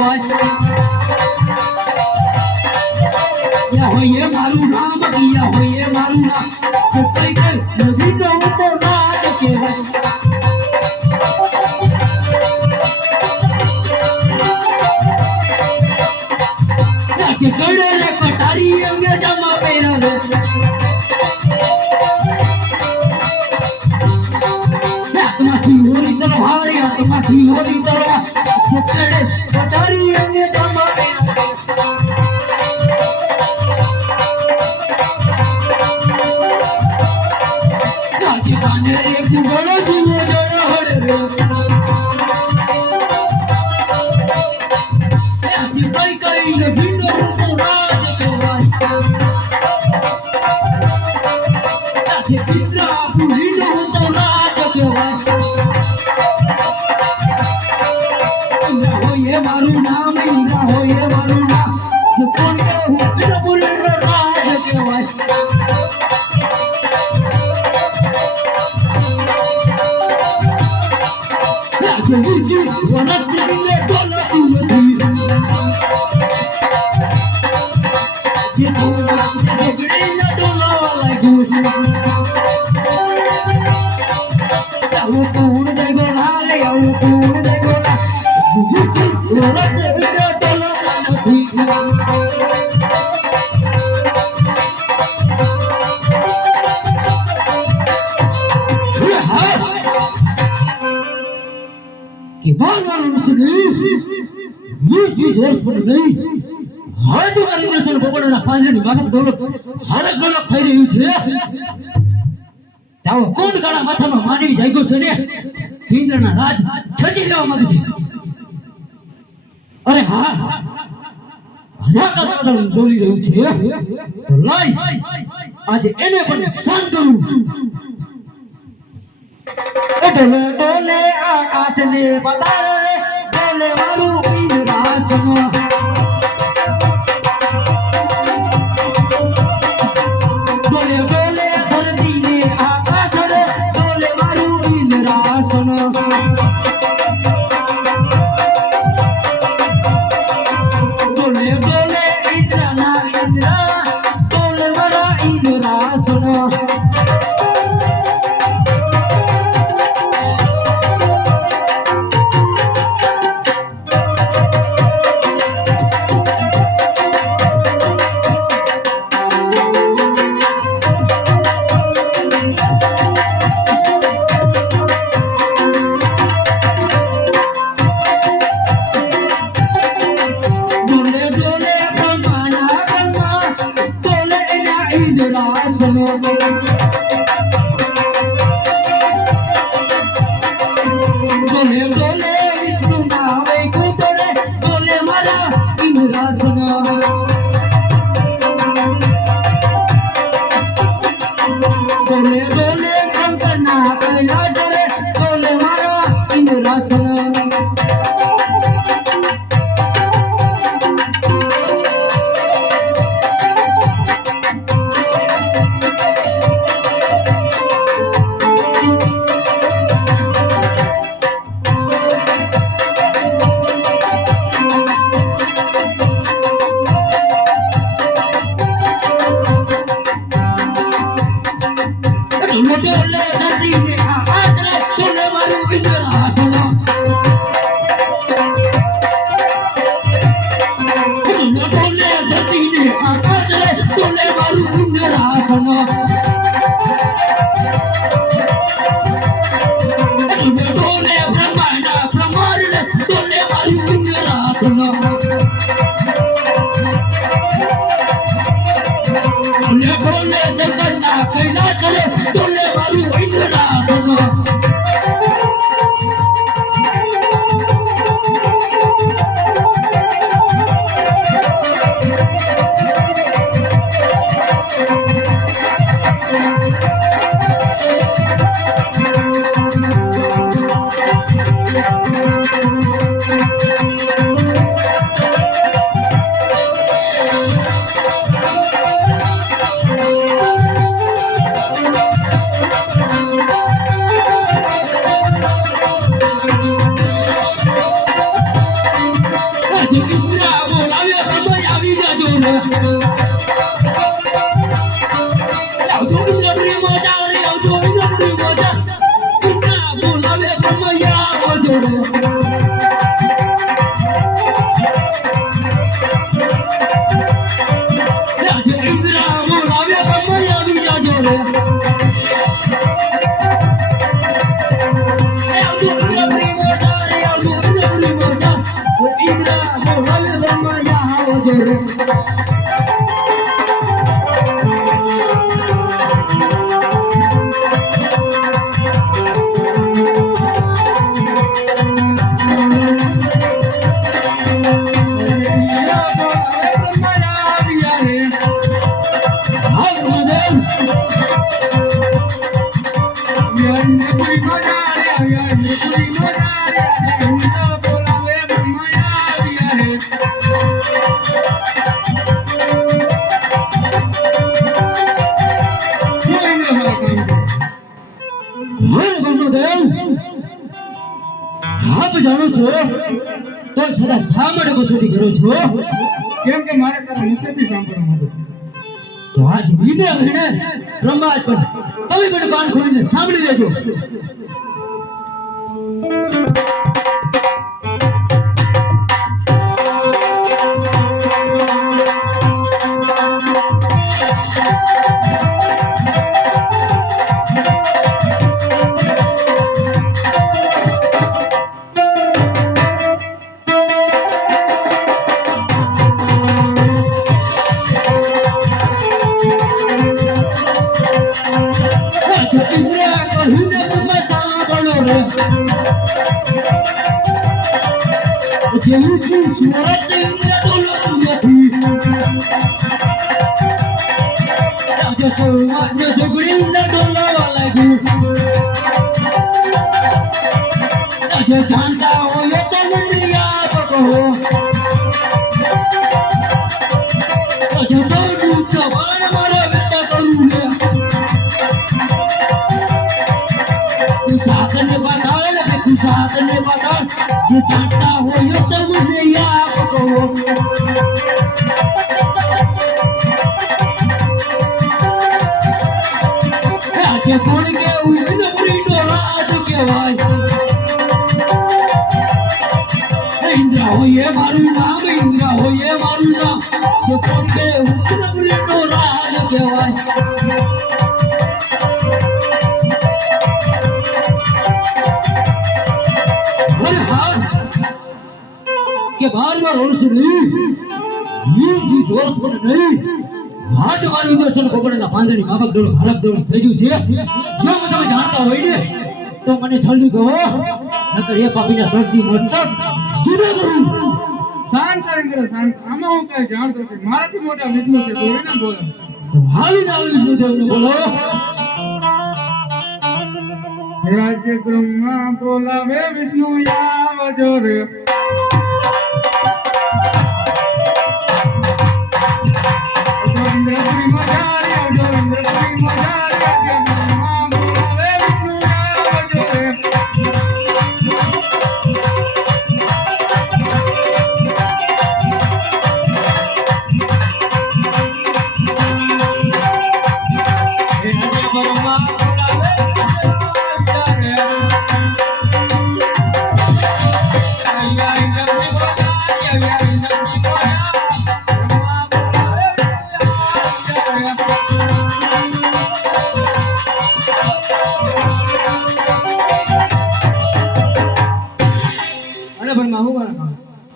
કહેવાય યા હોય મારું નામ કિયા હોય મારું નામ જે કઈ કઈ નદી નો તો રાજ કહેવાય જે ગળે કટારી અંગે જમા પહેરાવે આત્મા સિંહોરી તલવાર જે ગળે કટારી અંગે જમા પહેરાવે કાને એક ગળો જુઓ જણો હડે આજે કઈ કઈ ને ભીનો તો રાજ કહેવાય આજે પિત્રા ભીનો તો રાજ કહેવાય ઇન્દ્ર હોય મારું નામ ઇન્દ્ર હોય મારું નામ જો કોણ કે હું ભીનો બોલે રાજ કહેવાય આજે વિશેષ વનત ઇન્દ્ર ડોલા કે ભગવાન વિષ્ણુ વીસ વર્ષ પર નહીં હાજી મારી દર્શન ભગવાનના પાંજરની માનવ દોલત હરક ડોલક થઈ રહ્યું છે તાવો કોણ ગાળા માથામાં માનવી જાગ્યો છે ને ઇન્દ્રના રાજ ખેંચી લેવા માંગે છે અરે હા હજાર કદમ બોલી રહ્યું છે તો લઈ આજે એને પણ શાંત કરું ડોલે ડોલે આકાશને પતારે રે ડોલે મારું ઇન્દ્રાસનો ડોલે ડોલે ધરતીને આકાશ રે ડોલે મારું ઇન્દ્રાસનો ડોલે ડોલે ઇન્દ્રના ઇન્દ્ર ડોલે મારા ઇન્દ્રાસનો डोले डोले विष्णु नावे कुतरे डोले मारा इंद्रासन डोले डोले कंकना कैलाश रे डोले मारा इंद्रासन डोले नदी ने आज रे डोले मारू इंद्रासन डोले नदी ने आकाश रे डोले मारू इंद्रासन डोले ब्रह्मांड ब्रह्मांड रे डोले मारू इंद्रासन डोले संगना कैलाश रे डोले मारू इंद्रासन આપ જાણો છો તો સદા શા માટે કસોટી કરો છો? કેમ કે મારે તારા નીચેથી સાંભળવા માંગુ છું. તો આજ વિને અગણે બ્રહ્માજ પણ તમે પણ કાન ખોલીને સાંભળી લેજો. જેવી સુરત જાણતા હોય તો મને યાદ કહો. મારા વ્યક્ત કરું ને સાધને બતાવે ને સાધને બતાવ જે જાણતા હોય તો મને યાદ કહો. આજે કોણ કેવું નબળીનો રાજ કહેવાય. ઇન્દ્ર હોય મારું નામ, ઇન્દ્ર હોય મારું નામ, જે કોણ કેવું નબળીનો રાજ કહેવાય. કે 12 વર્ષ નહીં 20 વર્ષ પણ નહીં આજ મારું દર્શન ખોપડેલા પાંદડી માફક ડોળ હરક ડોળ થઈ ગયું છે. જો તમે જાણતા હોય ને તો મને જલ્દી કહો, નકર એ પાપીના ધરતી મસ્તક જુદો કરું. શાંત કરો શાંત. આમાં હું કઈ જાણતો નથી. મારાથી મોટા વિષ્ણુ છે, તો એને બોલો. તો હાલી ના વિષ્ણુદેવને બોલો. રાજ્ય બ્રહ્મા બોલાવે વિષ્ણુ આવજો રે.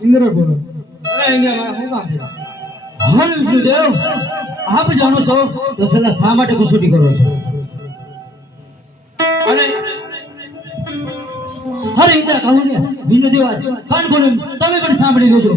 ઇન્દ્ર બોલો. હા વિષ્ણુદેવ, આપ જાણો છો તો સદા શા માટે કસોટી કરો છો? અરે ઇન્દ્ર કહું ને વિષ્ણુદેવ કાન ખોલો, તમે પણ સાંભળી લેજો.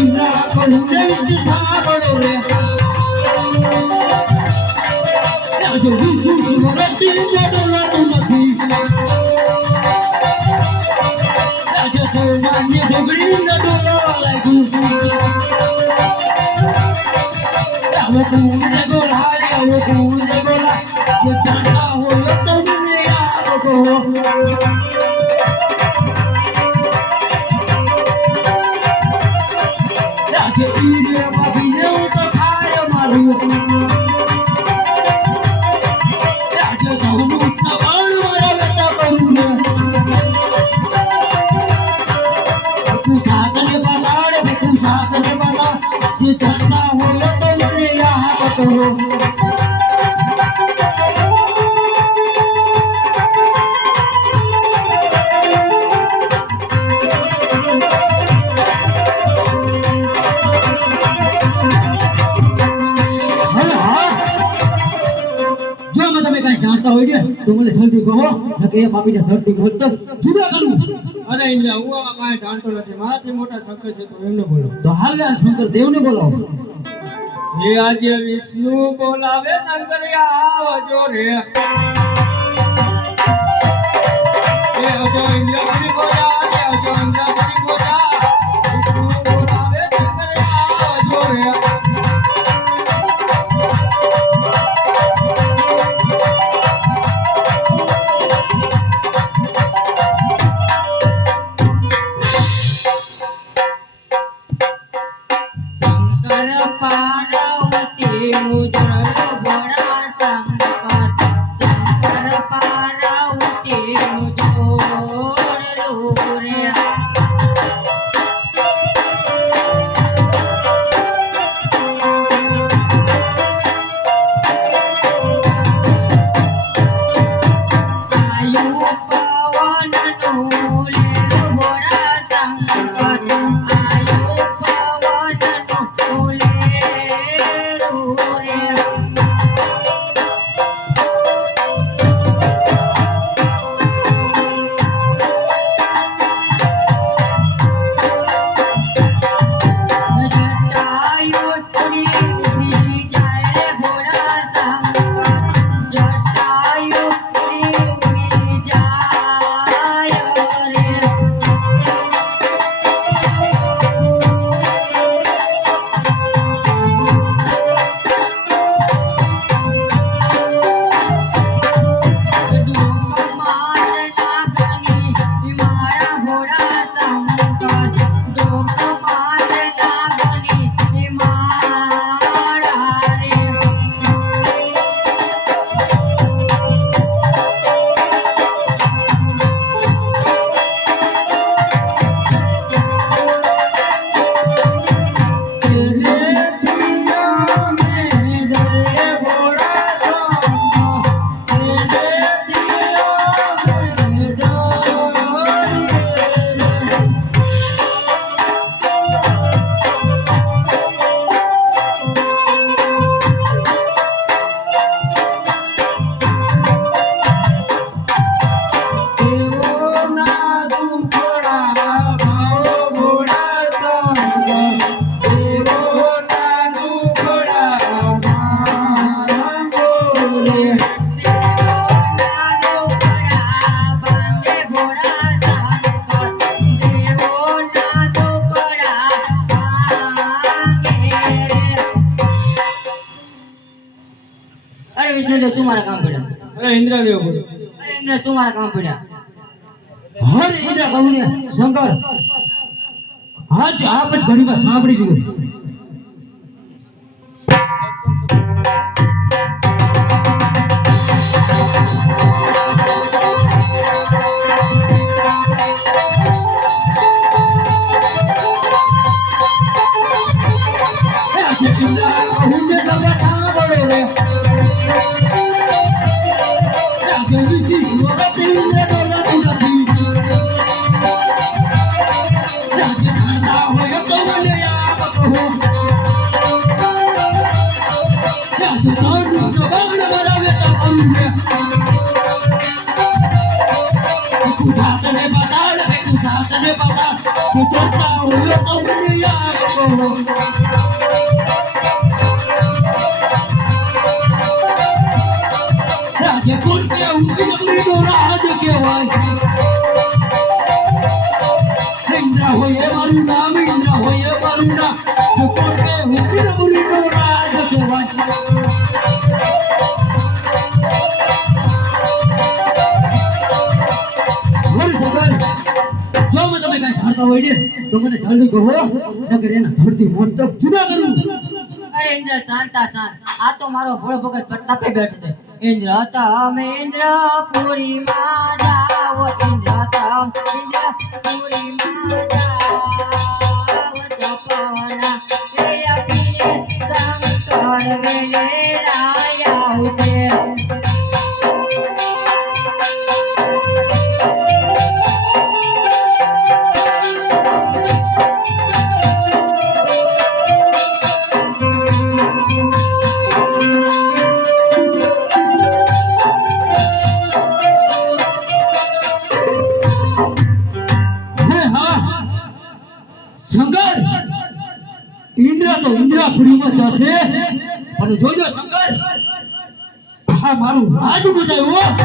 ઇન્દ્ર કહું ને વિષ્ણુ સાંભળો રે. આજે વિષ્ણુ સુરતી ડોલાતું નથી. આજે સૌમાન્ય ઝઘડીને ડોલાવા લાગ્યું. હવે કોણ જગોલા રે, હવે કોણ જગોલા, જે જાણતા હોય તો મને યાદ કહો. આજે ઈરે બાબીને તો ખાય મારું. આજે ઘઉંનું તવાણ મારા વેતા કરું ને. સાગને બતા જે જાણતા હોય તો મને યાદ કહો. તો મને જલ્દી કહો નકે એ પાપીને ધરતી મસ્તક જુદા કરું. અરે ઇન્દ્ર હું આમાં કાંઈ જાણતો નથી મારાથી મોટા શંકર છે તો એમને બોલો તો હાલ ને શંકર દેવને બોલાવો. હે આજે વિષ્ણુ બોલાવે શંકર આવજો રે હે અજો ઇન્દ્રપુરી બોલા હે અજો ઇન્દ્રપુરી બોલા વિષ્ણુ બોલાવે શંકર આવજો રે શંકર પાર્વતી મુજળ ભોળા શંકર શંકર પાર્વતી મુજોડ રે આયુ પવન નું લેરો ભોળા શંકર આયુ પવન નું લેરો રે જટાયુ ઉડી ઉડી જાય રે ભોળા શંકર જટાયુ ઉડી ઉડી જાય રે ડૂબ માર નાગની મારા ભોળા શંકર ડૂબ માર નાગની મારા રે દેવોના દુખડા ભાંગે ભોળા શંકર દેવોના દુખડા ભાંગે રે અરે વિષ્ણુદેવ શું મારા કામ પડ્યા અરે ઇન્દ્રદેવ બોલો અરે ઇન્દ્ર શું મારા કામ પડ્યા હર ઇન્દ્ર કહું ને શંકર આજ આપ જ ઘડીમાં સાંભળી ગયો. આજે ઇન્દ્ર કહું ને શંકર સાંભળો રે આજે ઋષિ વરત ઇન્દ્ર ડોલાતું નથી. આજે જાણતા હોય તો મને આપ કહો આજે તારું જવાન બનાવે તો કરું રે ગુજરાતને બતાડ ગુજરાતને બતાડ તું જોતા હોય તો મને આપ કહો. રાજ્ય કોણ કેવું નબળીનો રાજ કહેવાય. ઇન્દ્ર હોય એ મારું નામ ઇન્દ્ર હોય એ મારું નામ જો કોણ કેવું નબળીનો રાજ કહેવાય. બોલ શંકર જો મેં તમે કાંઈ જાણતા હોય ને તો મને જલ્દી કહો નકર એના ધરતી મસ્તક જુદા કરું. અરે ઇન્દ્ર શાંતા શાંત આ તો મારો ભોળો ભગત પ્રતાપે બેઠો છે ઇન્દ્ર તમે ઇન્દ્રપુરી માં જાઓ ઇન્દ્ર તમ ઇન્દ્રપુરી માં જાઓ તપોના એ અપીને શંકર વેલે રાયા ઉતે શંકર ઇન્દ્ર તો ઇન્દ્રપુરીમાં જશે પણ જોજો શંકર આ મારું રાજ ગુજાયું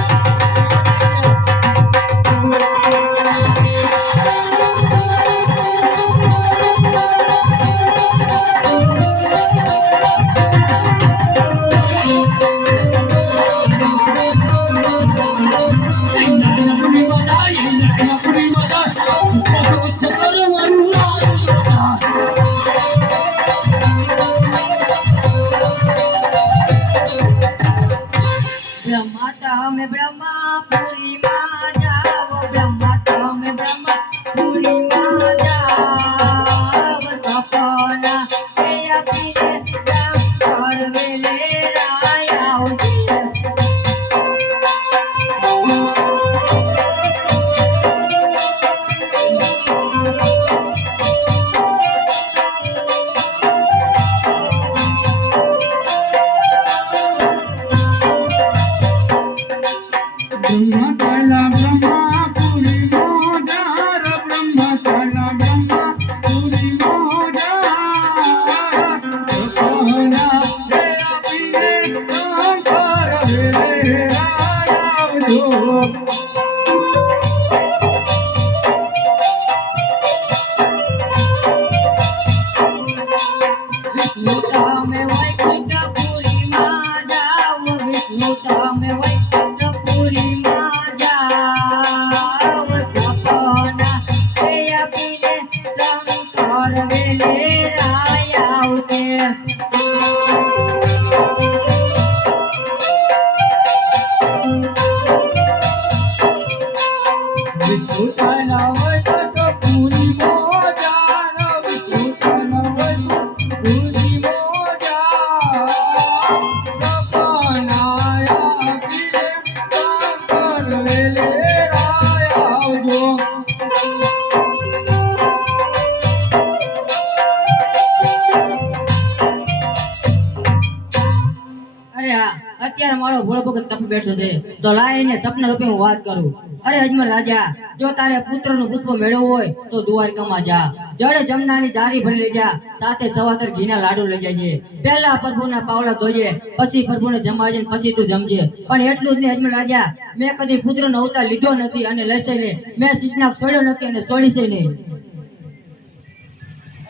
બ્રહ્માપુરી માં જાવ બ્રહ્માપુરી માં જાવ સપના એ આપીને શંકર વેલે રાય આવજે વિષ્ણુ તમે વૈકુંઠપુરી માં જાવ વિષ્ણુ તમે વૈકુંઠપુરી માં જાવ સપના એ આપીને શંકર વેલે રાય આવજે વિષ્ણુ ચાના વૈકુંઠપુરી મોજાનો વિષ્ણુ ચાના વૈકુંઠપુરી મોજા સપનાયા પીરે શંકર વેલે રાય આવજો અરે હા અત્યારે મારો ભોળો ભગત તપી બેઠો છે તો લાય એને સપના રૂપે હું વાત કરું અરે અજમલ રાજા જો તારે પુત્રનું પુષ્પ મેળવવું હોય તો દ્વારકામાં જા જડે જમનાની જારી ભરી લઈ જા સાથે સવાતર ઘીના લાડુ લઈ જજે પહેલા પ્રભુના પાવડા ધોજે પછી પ્રભુને જમાવજે પછી તું જમજે પણ એટલું જ નહીં અજમલ રાજા મેં કદી પુત્રનો અવતાર લીધો નથી અને લેશે નહીં મેં શિશનાગ છોડ્યો નથી અને છોડીશે નહીં